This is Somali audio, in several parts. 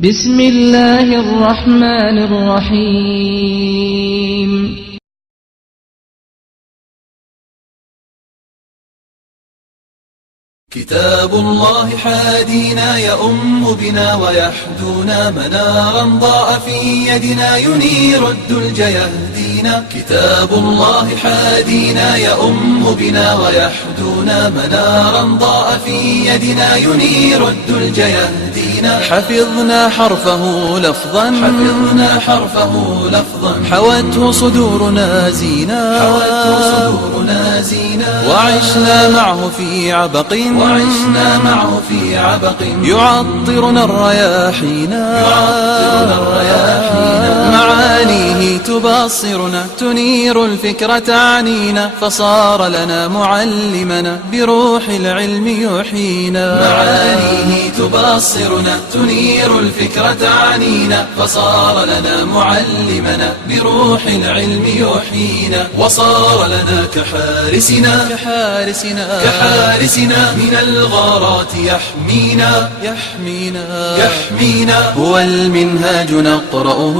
بسم الله الرحمن الرحيم كتاب الله حادينا يؤم بنا ويحدونا منارا ضاء في يدنا ينير الدلج يهدينا كتاب الله حادينا يؤم بنا ويحدونا منارا ضاء في يدنا ينير الدلج يهدينا حفظنا حرفه لفظا حوته صدورنا زينا وعشنا معه في عبق يعطرنا الرياحين معانيه تبصرنا تنير الفكرة عنينا فصار لنا معلمنا بروح العلم يحيينا معانيه تبصرنا تنير الفكرة عنينا فصار لنا معلمنا بروح العلم يحيينا وصار لنا كحارسنا من الغارات يحمينا هو المنهاج نقرأه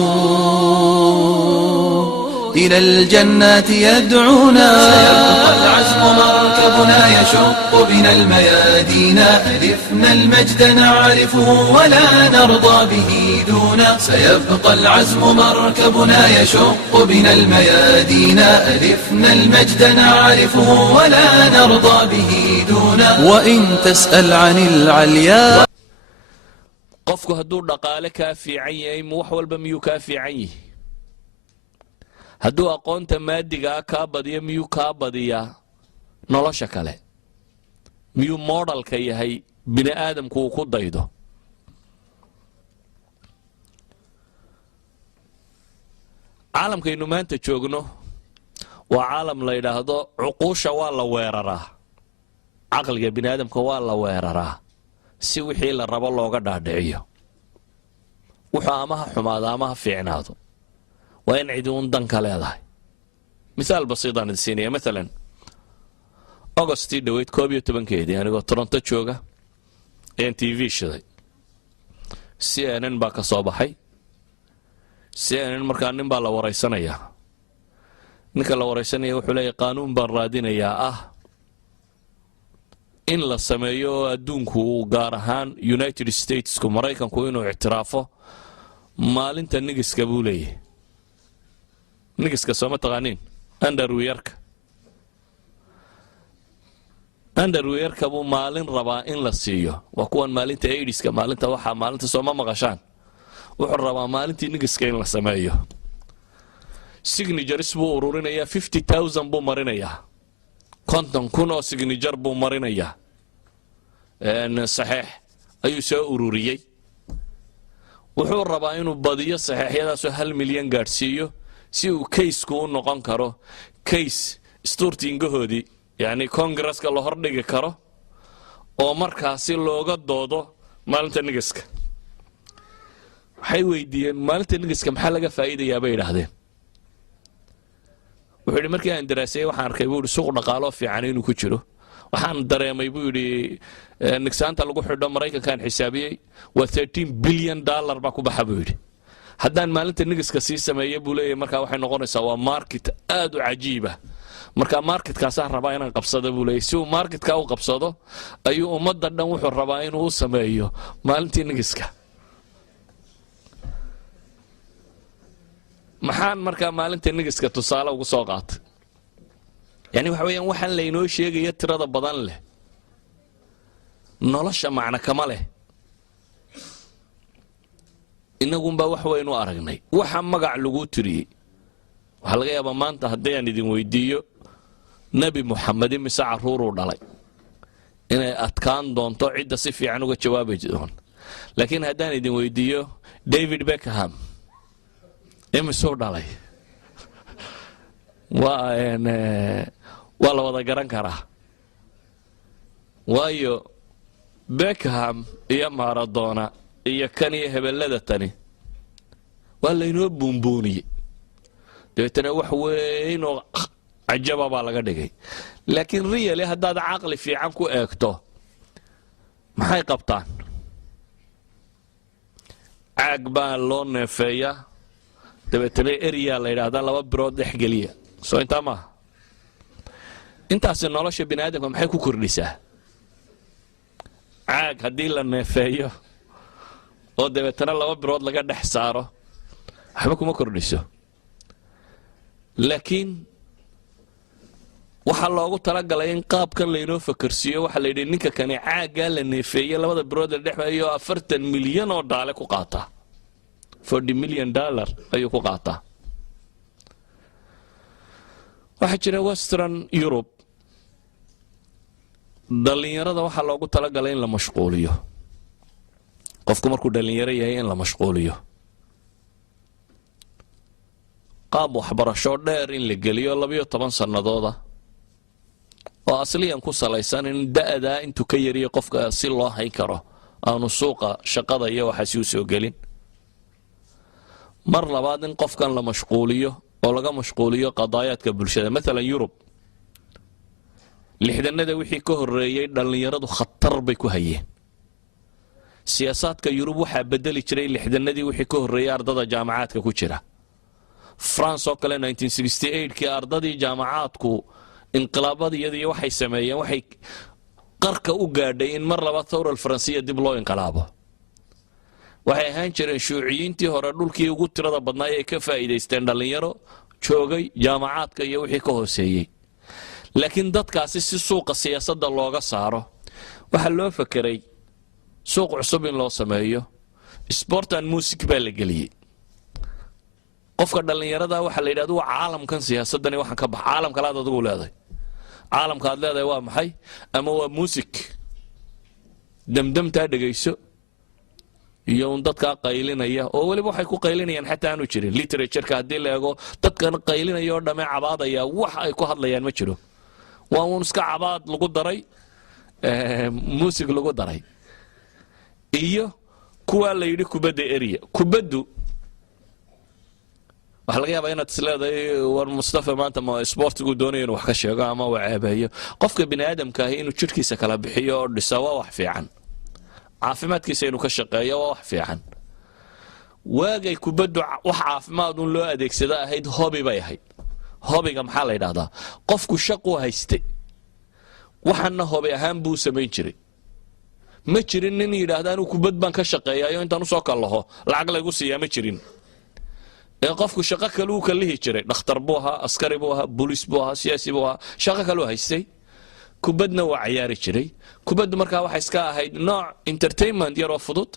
إلى الجنات يدعونا سيبقى العزم مركبنا يشق بنا الميادين ألفنا المجد نعرفه ولا نرضى به دونا سيبقى العزم مركبنا يشق بنا الميادين ألفنا المجد نعرفه ولا نرضى به دونا وإن تسأل عن العليا qofku hadduu dhaqaale kaa fiican yahay wax walba miyuu kaa fiican yahay hadduu aqoonta maadiga kaa badiyo miyuu kaa badiyaa nolosha kale miyuu modelka yahay bini aadamku uu ku daydo caalamkaynu maanta joogno waa caalam la yidhaahdo cuquusha waa la weeraraa caqliga bini aadamka waa la weeraraa si wixii la rabo looga dhaadhiciyo wuxuu ama ha xumaado ama ha fiicnaado waa in cidi un danka leedahay misaal basiidaan idin siinaya maalan augustii dhoweyd 11keedii anigoo toronto jooga ayaan tv shiday CNN baa ka soo baxay CNN markaa nin baa la waraysanayaa ninka la waraysanaya wuxuu leeyahay qaanuun baan raadinayaa in la sameeyo adduunku gaar ahaan United Statesku Maraykanku inuu ictiraafo maalinta nigiska buu leeyahay nigiska soo ma taqaaniin underwearka buu maalin rabaa in la siiyo waa kuwan maalinta AIDSka maalinta waxa maalinta soo ma maqashaan wuxuu rabaa maalintii nigiska in la sameeyo signatures buu ururinayaa 50,000 buu marinayaa 50,000 oo signature buu marinayaa saxiix ayuu soo ururiyay wuxuu rabaa inuu badiyo saxiixyadaas 1 milyan gaarsiiyo si uu case-ku u noqon karo case isturtiingahoodii yani Congress-ka la hordhigi karo oo markaasi looga doodo maalinta nigiska waxay weydiiyeen maalinta nigiska maxaa laga faa'iidayaa bay yiraahdeen wuxuu yidhi markii aan daraasayay waxaan arkay buu yidhi suuq dhaqaalo fiican inuu ku jiro waxaan dareemay buu yidhi nigsaanta lagu xidho Maraykankan xisaabiyay waa $13 billion baa ku baxa buu yidhi haddaan maalinta nigiska sii sameeyay buu leeyahay markaa waxay noqonaysaa waa market aad u cajiiba marka marketkaasaan rabaa inaan qabsado buu leeyahay si uu marketka u qabsado ayuu ummadda dhan wuxuu rabaa inuu u sameeyo maalintii nigiska maxaan markaa maalinta nigiska tusaale ugu soo qaatay yani waxa weeyaan waxaan laynoo sheegaya tirada badan leh nolosha macna kama leh inagunbaa wax waynu aragnay waxa magac lagu tiriyey waxaa laga yaabaa maanta haddii aan idin weydiiyo nebi moxamed mise caruuruu dhalay inay adkaan doonto cidda si fiican uga jawaabi doon laakiin haddaan idin weydiiyo David Beckham imisuu dhalay waa la wada garan karaa waayo Beckham iyo Maradona iyo kan iyo hebelada tani waa laynoo buunbuuniyey dabeetana wax weyn oo cajaba baa laga dhigay laakiin really haddaad caqli fiican ku eegto maxay qabtaan caag baa loo neefeeyaa dabeetana area la yidhaahdaa laba birood dhex geliya soo intaa maaha intaasi nolosha bini aadamka maxay ku kordhisaa caag haddii la neefeeyo oo dabeetana laba birood laga dhex saaro waxba kuma kordhiso laakiin waxaa loogu talagalay in qaabkan laynoo fakarsiiyo waxaa la yidhi ninka kani caaggaa la neefeeyey labada birood la dhexmayo $40 milyan oo daale ku qaataa $40 million ayuu ku qaataa waxaa jira western Europe dhalinyarada waxaa loogu talagalay in la mashquuliyo qofku markuu dhalinyaro yahay in la mashquuliyo qaab waxbarasho dheer in la geliyo 12 sannadooda oo asliyan ku salaysan in da'da intuu ka yariyo qofka si loo hayn karo aanu suuqa shaqada iyo waxa si soo gelin mar labaad in qofkan la mashquuliyo oo laga mashquuliyo qadaayaadka bulshada mesela Yurub lixdanada wixii ka horeeyay dhalinyaradu khatar bay ku hayeen siyaasadka Yurub waxa bedeli jiray lixdanadii wixii ka horeeyay ardada jaamacaadka ku jira France oo kale 1968 kii ardadii jaamacaadku inqilaabadiyadii waxay sameeyeen waxay qarka u gaadhay in mar laba thawra Faransiya dib loo inqilaabo waxay ahaan jireen shuuciyiintii hore dhulkii ugu tirada badnaa ee ka faa'iideysteen dhalinyaro joogay jaamacaadka iyo wixii ka hooseeyay laakiin dadkaasi si suuqa siyaasadda looga saaro waxa loo fakiray suuq cusub in loo sameeyo sport and music baa la geliyay qofka dhalinyarada waxa la yiraahdo caalamkan siyaasadani waxaan ka bax caalamka la adigu leedahay caalamka aad leedahay waa maxay ama waa music damdamta dhageyso iyo dadka qaylinaya oo waliba waxay ku qaylinayaan xataa aanu jirin literature-ka hadii la eego dadkan qaylinaya oo dhamay cabaadaya wax ay ku hadlayaan ma jiro waa uun iska cabaad lagu daray music lagu daray iyo kuwa la yiri kubadda area kubaddu waxa laga yaabaa inaad isleedahay war Mustafa maanta ma sportigu doonayo inuu wax ka sheego ama uu caabayo qofka bini aadamka ah inuu jirkiisa kala bixiyo oo dhiso waa wax fiican caafimaadkiisa inuu ka shaqeeyo waa wax fiican waagay kubaddu wax caafimaad loo adeegsado ahayd hobby bay ahayd hobbyga maxaa la yiraahdaa qofku shaqo haystay waxana hobby ahaan buu sameyn jiray ma jirin nin yiraahdo inuu kubad baan ka shaqeeyayo intaan u soo kalaho lacag lagu siiyaa ma jirin ee qofku shaqo kale uu ka lihi jiray dhakhtar buu ahaa askari buu ahaa booliis buu ahaa siyaasi buu ahaa shaqo kale uu haystay kubadna waa ciyaari jiray kubaddu markaa waxa iska ahayd nooc entertainment yar oo fudud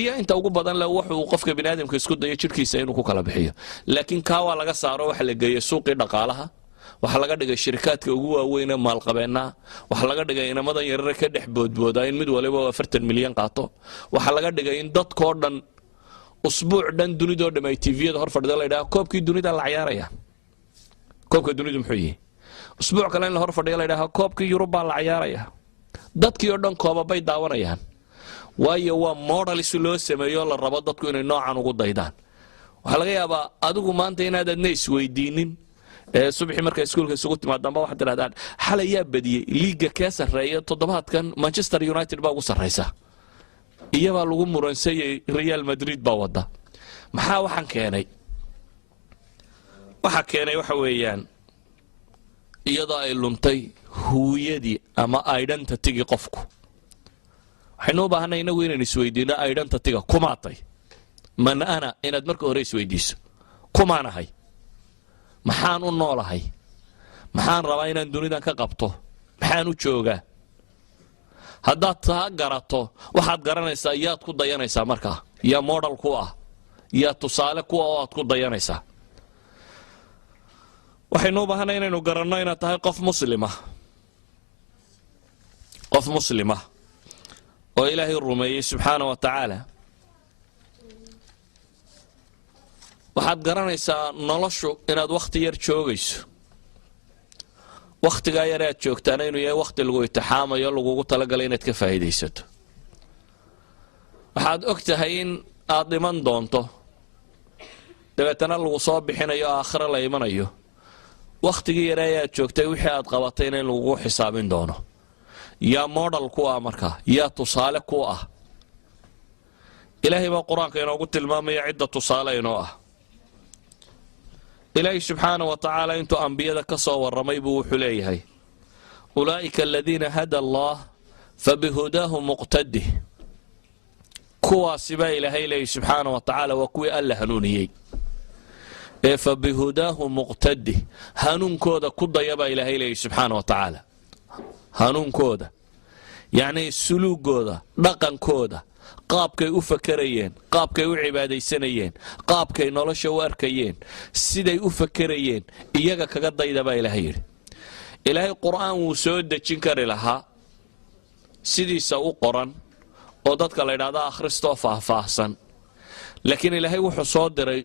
iyo inta ugu badan la wuxuu qofka bini aadamka isku dayo jirkiisa inuu ku kala bixiyo laakiin ka waa laga saaro waxa la geeyo suuqii dhaqaalaha waxa laga dhigay shirkadka ugu waaweyn ee maalqabeena waxa laga dhigay inamadan yaryar ka dhex boodbooda in mid waliba 40 milyan qaato waxa laga dhigay in dadkoo dhan usbuuc dhan dunidoo dhamay TV-yada hor fadhida la yiraahdo koobkii dunida la ciyaaraya koobka dunidu muxuu yahay usbuuc kale in la hor fadhiyo la yiraahdo koobkii Yurub baa la ciyaaraya dadkii oo dhan koobabay daawanayaan waayo waa model si loo sameeyo la rabo dadku inay noocan ugu daydaan waxa laga yaabaa adigu maanta inaad adna isweydiinin subaxii markay iskuulka isugu timaadaba waxa tirahdaan xalaya badiyay liiga ka sareeyo toddobaadkan Manchester United baa ugu sareysa iyaba lagu muransay Real Madrid baa wada maxaa waxan keenay waxa weeyaan iyadoo ay luntay huwiyadii ama identity-ga qofku waxaynu u baahanay inagu inaan isweydiino identity-ga kumaatay man ana inaad marka hore isweydiiso kumaanahay maxaan u noolahay maxaan rabaa inaan dunidan ka qabto maxaan u joogaa haddaad taa garato waxaad garanaysaa yaad ku dayanaysaa markaa yaa model ku ah yaa tusaale ku ah oo aad ku dayanaysaa waxaynu u baahanay inaynu garanno inaad tahay qof muslima oo ilaahay rumeeyay subxaanahu wa tacaala waxaad garanaysaa noloshu inaad waqti yar joogayso waqtiga yar aad joogtaan inuu yahay waqti lagu itixaamayo lagu talagalay inaad ka faa'iideysato waxaad ogtahay in aad dhiman doonto dabeetana lagu soo bixinayo aakhira la imanayo waqtiga yar aad joogtay wixii aad qabatay in lagu xisaabin doono yaa model ku ah markaa yaa tusaale ku ah إلهي بالقرآن كأنه قلت المامي عدة تصالين إلهي سبحانه وتعالى أنتو أنبياء كصا والرميب وحليهي أولئك الذين هدى الله فبهداه مقتده كوا سبا إلهي إلهي سبحانه وتعالى وكوي ألا هنونيي فبهداه مقتده هنون كودا كودا يبا إلهي إلهي سبحانه وتعالى هنون كودا يعني السلوك كودا رقم كودا qaabkay u fakarayeen qaabkay u cibaadaysanayeen qaabkay nolosha u arkayeen siday u fakarayeen iyaga kaga dayda baa ilaahay yiri ilaahay qur'aan uu soo dejin kari lahaa sidiisa u qoran oo dadka la yiraahdo akhristo faahfaahsan laakiin ilaahay wuxuu soo diray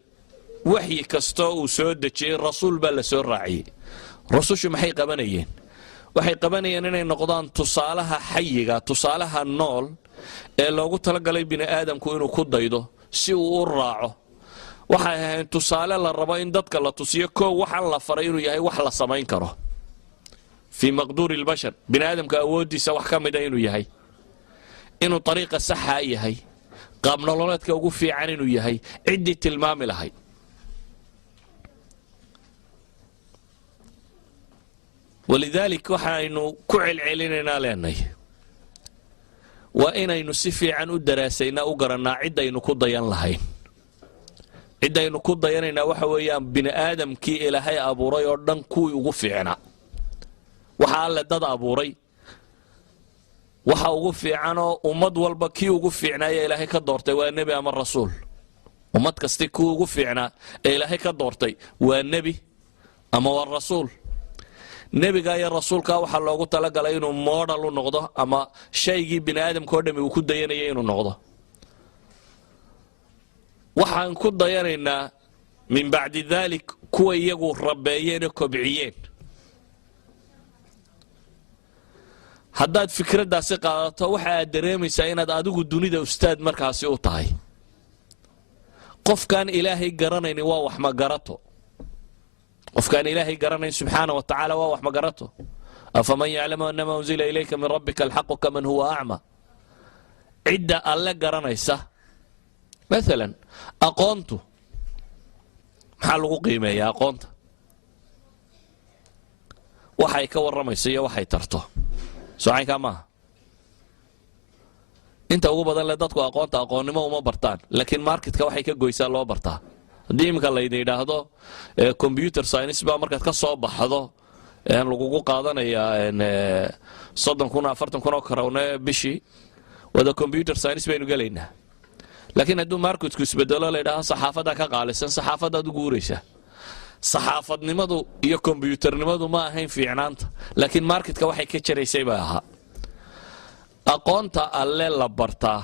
waxyi kasto uu soo dejiyay rasuul baa la soo raaciyay rasuushu maxay qabanayeen waxay qabanayeen inay noqdaan tusaalaha xayiga tusaalaha nool ee loogu talagalay bini aadamku inuu ku daydo si uu u raaco waxay ahayn tusaale la rabo in dadka la tusiyo koow waxaan la faray inuu yahay wax la samayn karo fi maqduuri albashar bini aadamka awoodiisa wax ka mid ah inuu yahay inuu dariiqa saxa yahay qaab nololeedka ugu fiican inuu yahay ciddii tilmaami lahay ولذلك waxaanu ku celcelinayna leenahay waa inaynu si fiican u daraasayna u garanaa cidaynu ku dayan lahayn cidaynu ku dayanayna waxa weeyaan bini aadamkii ilaahay abuuray oo dhan kuwii ugu fiicnaa waxa alle dad abuuray waxa ugu fiicanoo ummad walba kii ugu fiicnaaya ilaahay ka doortay waa nebi ama rasuul ummad kasta kii ugu fiicnaa ee ilaahay ka doortay waa nebi ama waa rasuul nebiga iyo rasuulka waxa loogu talagalay inuu model u noqdo ama shaygii bini aadamka oo dhami uu ku dayanayay inuu noqdo waxaan ku dayanaynaa min bacdi dalik kuwa iyagu rabeeyeen oo kobciyeen haddaad fikraddaasi qaadato waxa aad dareemaysaa inaad adigu dunida ustaad markaasi u tahay qofkaan ilaahay garanaynin waa wax ma garato وفكان إلهي قرن سبحانه وتعالى ووح مقرته أفمن يعلم أنما أنزل إليك من ربك الحق كمن هو أعمى عدة الله قرن إيسا مثلا أقونته محلقوا قيمة يا أقونته وحي كور رميسية وحي ترته سوعي كما انت ugu badan le dadku aqoonta aqoonnimo uma bartaan laakiin marketka waxay ka goysaa loo bartaa haddii imika layna yidhaahdo computer science baa markaad ka soo baxdo lagugu qaadanayaa 30 kun 40 kun oo karawne bishii wada computer science baynu gelaynaa laakiin hadduu marketku isbedelo la yidhaahdo saxaafadda ka qaalisan saxaafadaad ugu guuraysaa saxaafadnimadu iyo computer-nimadu ma ahayn fiicnaanta laakiin marketka waxay ka jaraysay baa ahaa aqoonta alle la bartaa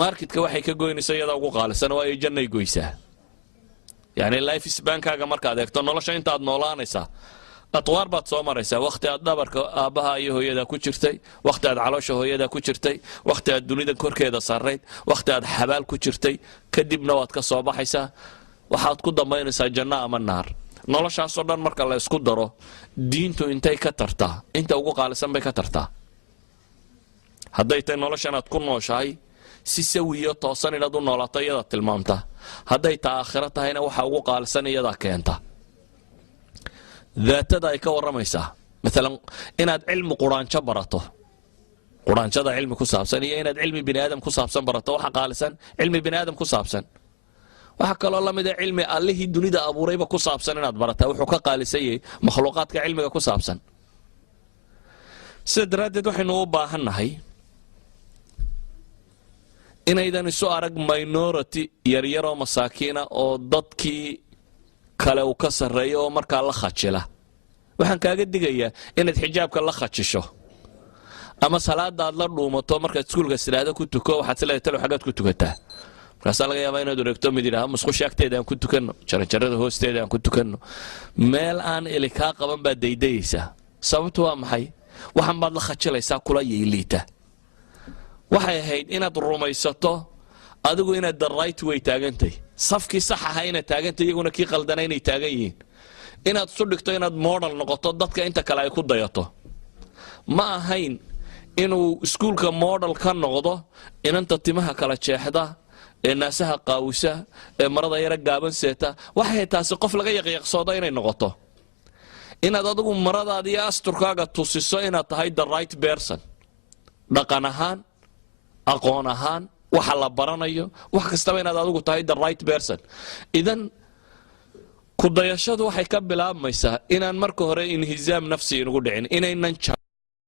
marketka waxay ka goynaysaa iyada ugu qaalisan oo ay jannay goysaa yani life span-kaaga markaad eegto nolosha intaad noolaanaysaa atwaar baad soo maraysaa waqti aad dhabarka aabbaha iyo hooyada ku jirtay waqti aad caloosha hooyada ku jirtay waqti aad dunida korkeeda sarreyd waqti aad xabaal ku jirtay kadibna waad ka soo baxaysaa waxaad ku dambaynaysaa janno ama naar noloshaasoo dhan marka la isku daro diintu intay ka tartaa inta ugu qaalisan bay ka tartaa hadday tahay noloshan aad ku nooshahay si sawiyo toosan inaad u noolaato iyada tilmaamta hadday taa aakhiro tahayna waxa ugu qaalisan iyada keenta daatada ay ka waramaysaa maalan inaad cilmi quraanjo barato quraanjada cilmi ku saabsan iyo inaad cilmi bini aadam ku saabsan barato waxa qaalisan cilmi bini aadam ku saabsan waxa kaloo la mid ah cilmi allihii dunida abuurayba ku saabsan inaad barataa wuxuu ka qaalisan yahay makhluuqaadka cilmiga ku saabsan sida daraaddeed waxaynu u baahannahay inaydan isu arag minority yaryaroo masaakiina oo dadkii kale uu ka sarreeyo oo markaa la khajila waxaan kaaga digayaa inaad xijaabka la khajisho ama salaada aad la dhuumato markaad iskuulka siraahdo ku tuko waxaad sileedahay talo xagaad ku tukataa markaasaa laga yaabaa inaad wareegto mid yidhaahdo musqusha agteeda aan ku tukanno jaranjarada hoosteeda aan ku tukanno meel aan ili kaa qaban baad daydayaysaa sababtu waa maxay waxaan baad la khajilaysaa kula yeeliita waxay ahayd inaad rumaysato adigu inaad the right way taagantay safkii sax ahaa inaad taagantay iyaguna kii qaldana inay taagan yihiin inaad isu dhigto inaad model noqoto dadka inta kale ay ku dayato ma ahayn inuu iskuulka model ka noqdo inanta timaha kala jeexda ee naasaha qaawisa ee marada yara gaaban seeta waxay taasi qof laga yaqyaqsoodo inay noqoto inaad adigu maradaada iyo asturkaaga tusiso inaad tahay the right person dhaqan ahaan aqoon ahaan waxa la baranayo wax kastaba inaad adigu tahay the right person idan ku dayashadu waxay ka bilaabmaysaa inaan marka hore inhizaam nafsi inugu dhicin inaynan